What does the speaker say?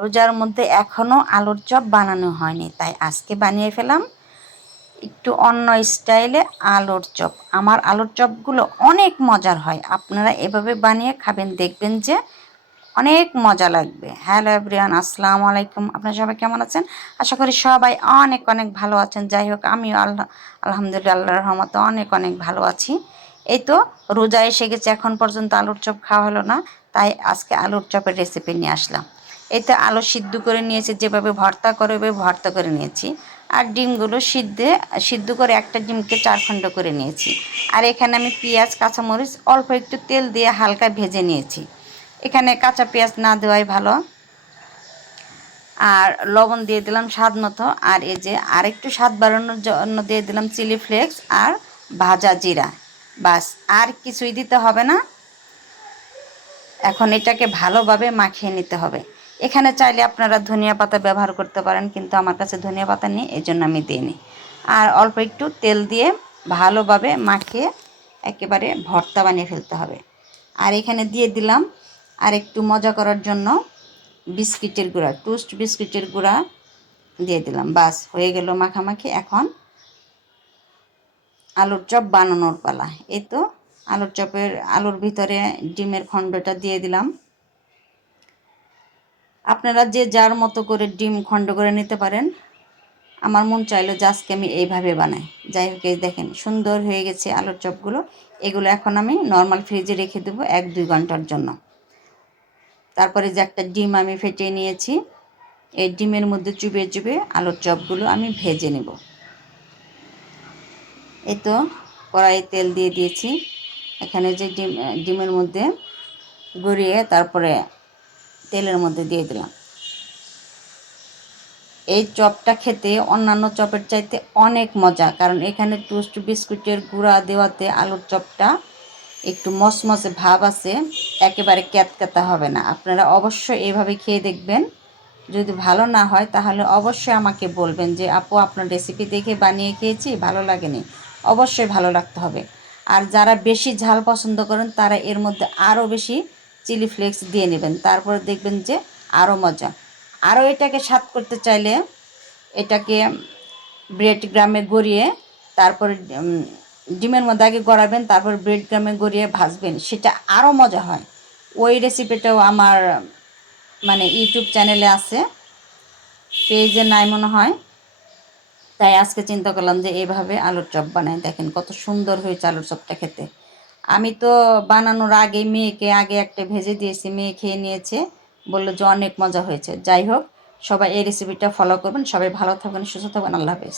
রোজার মধ্যে এখনও আলুর চপ বানানো হয়নি, তাই আজকে বানিয়ে ফেলাম একটু অন্য স্টাইলে আলুর চপ। আমার আলুর চপগুলো অনেক মজার হয়, আপনারা এভাবে বানিয়ে খাবেন, দেখবেন যে অনেক মজা লাগবে। হ্যালো এভরিওয়ান, আসসালামু আলাইকুম। আপনারা সবাই কেমন আছেন? আশা করি সবাই অনেক অনেক ভালো আছেন। যাই হোক, আমিও আলহামদুলিল্লাহ আল্লাহর রহমতে অনেক অনেক ভালো আছি। এই তো রোজা এসে গেছে, এখন পর্যন্ত আলুর চপ খাওয়া হলো না, তাই আজকে আলুর চপের রেসিপি নিয়ে আসলাম। এই তো আলু সিদ্ধ করে নিয়েছি, যেভাবে ভর্তা করে ওইভাবে ভর্তা করে নিয়েছি। আর ডিমগুলো সিদ্ধ করে একটা ডিমকে 4 খণ্ড করে নিয়েছি। আর এখানে আমি পেঁয়াজ কাঁচামরিচ অল্প একটু তেল দিয়ে হালকা ভেজে নিয়েছি। এখানে কাঁচা পেঁয়াজ না দেওয়াই ভালো। আর লবণ দিয়ে দিলাম স্বাদ মতো। আর এই যে আরেকটু স্বাদ বাড়ানোর জন্য দিয়ে দিলাম চিলি ফ্লেক্স আর ভাজা জিরা। বাস, আর কিছুই দিতে হবে না। এখন এটাকে ভালোভাবে মাখিয়ে নিতে হবে। এখানে চাইলে আপনারা ধনিয়া পাতা ব্যবহার করতে পারেন, কিন্তু আমার কাছে ধনিয়া পাতা নেই, এই জন্য আমি দিইনি। আর অল্প একটু তেল দিয়ে ভালোভাবে মাখিয়ে একেবারে ভর্তা বানিয়ে ফেলতে হবে। আর এখানে দিয়ে দিলাম আর একটু মজা করার জন্য বিস্কিটের গুঁড়া, টোস্ট বিস্কিটের গুঁড়া দিয়ে দিলাম। বাস, হয়ে গেল মাখামাখি। এখন আলুর চপ বানানোর পালা। এই তো আলুর ভিতরে ডিমের খণ্ডটা দিয়ে দিলাম। আপনারা যে যার মতো করে ডিম খণ্ড করে নিতে পারেন। আমার মন চাইলো যে আজকে আমি এইভাবে বানাই। যাই হোক, এই দেখেন সুন্দর হয়ে গেছে আলুর চপগুলো। এগুলো এখন আমি নর্মাল ফ্রিজে রেখে দেবো 1-2 ঘন্টার জন্য। তারপরে যে একটা ডিম আমি ফেটিয়ে নিয়েছি, এই ডিমের মধ্যে চুবিয়ে চুবিয়ে আলুর চপগুলো আমি ভেজে নেব। এই তো কড়াইয়ে তেল দিয়ে দিয়েছি। এখানে যে ডিমের মধ্যে গড়িয়ে তারপরে তেলের মধ্যে দিয়ে দিলাম। এই চপটা খেতে অন্যান্য চপের চাইতে অনেক মজা, কারণ এখানে টোস্ট বিস্কুটের গুঁড়া দেওয়াতে আলুর চপটা একটু মসমসে ভাব আছে, একেবারে ক্যাতক্যাতা হবে না। আপনারা অবশ্যই এভাবে খেয়ে দেখবেন। যদি ভালো না হয় তাহলে অবশ্যই আমাকে বলবেন যে আপু, আপনার রেসিপি দেখে বানিয়ে খেয়েছি, ভালো লাগেনি। অবশ্যই ভালো লাগতে হবে। আর যারা বেশি ঝাল পছন্দ করেন তারা এর মধ্যে আরও বেশি চিলি ফ্লেক্স দিয়ে নেবেন, তারপরে দেখবেন যে আরও মজা। আরও এটাকে স্বাদ করতে চাইলে এটাকে ব্রেড গ্রামে গড়িয়ে তারপরে ডিমের মধ্যে আগে গড়াবেন, তারপর ব্রেড গ্রামে গড়িয়ে ভাজবেন, সেটা আরও মজা হয়। ওই রেসিপিটাও আমার ইউটিউব চ্যানেলে আছে, পেজে নাই মনে হয়। তাই আজকে চিন্তা করলাম যে এইভাবে আলুর চপ বানাই। দেখেন কত সুন্দর হয়েছে আলুর চপটা খেতে। আমি তো বানানোর আগে মেয়েকে একটা ভেজে দিয়েছি, মেয়ে খেয়ে নিয়েছে, বললো যে অনেক মজা হয়েছে। যাই হোক, সবাই এই রেসিপিটা ফলো করবেন। সবাই ভালো থাকবেন, সুস্থ থাকবেন। আল্লাহ হাফেজ।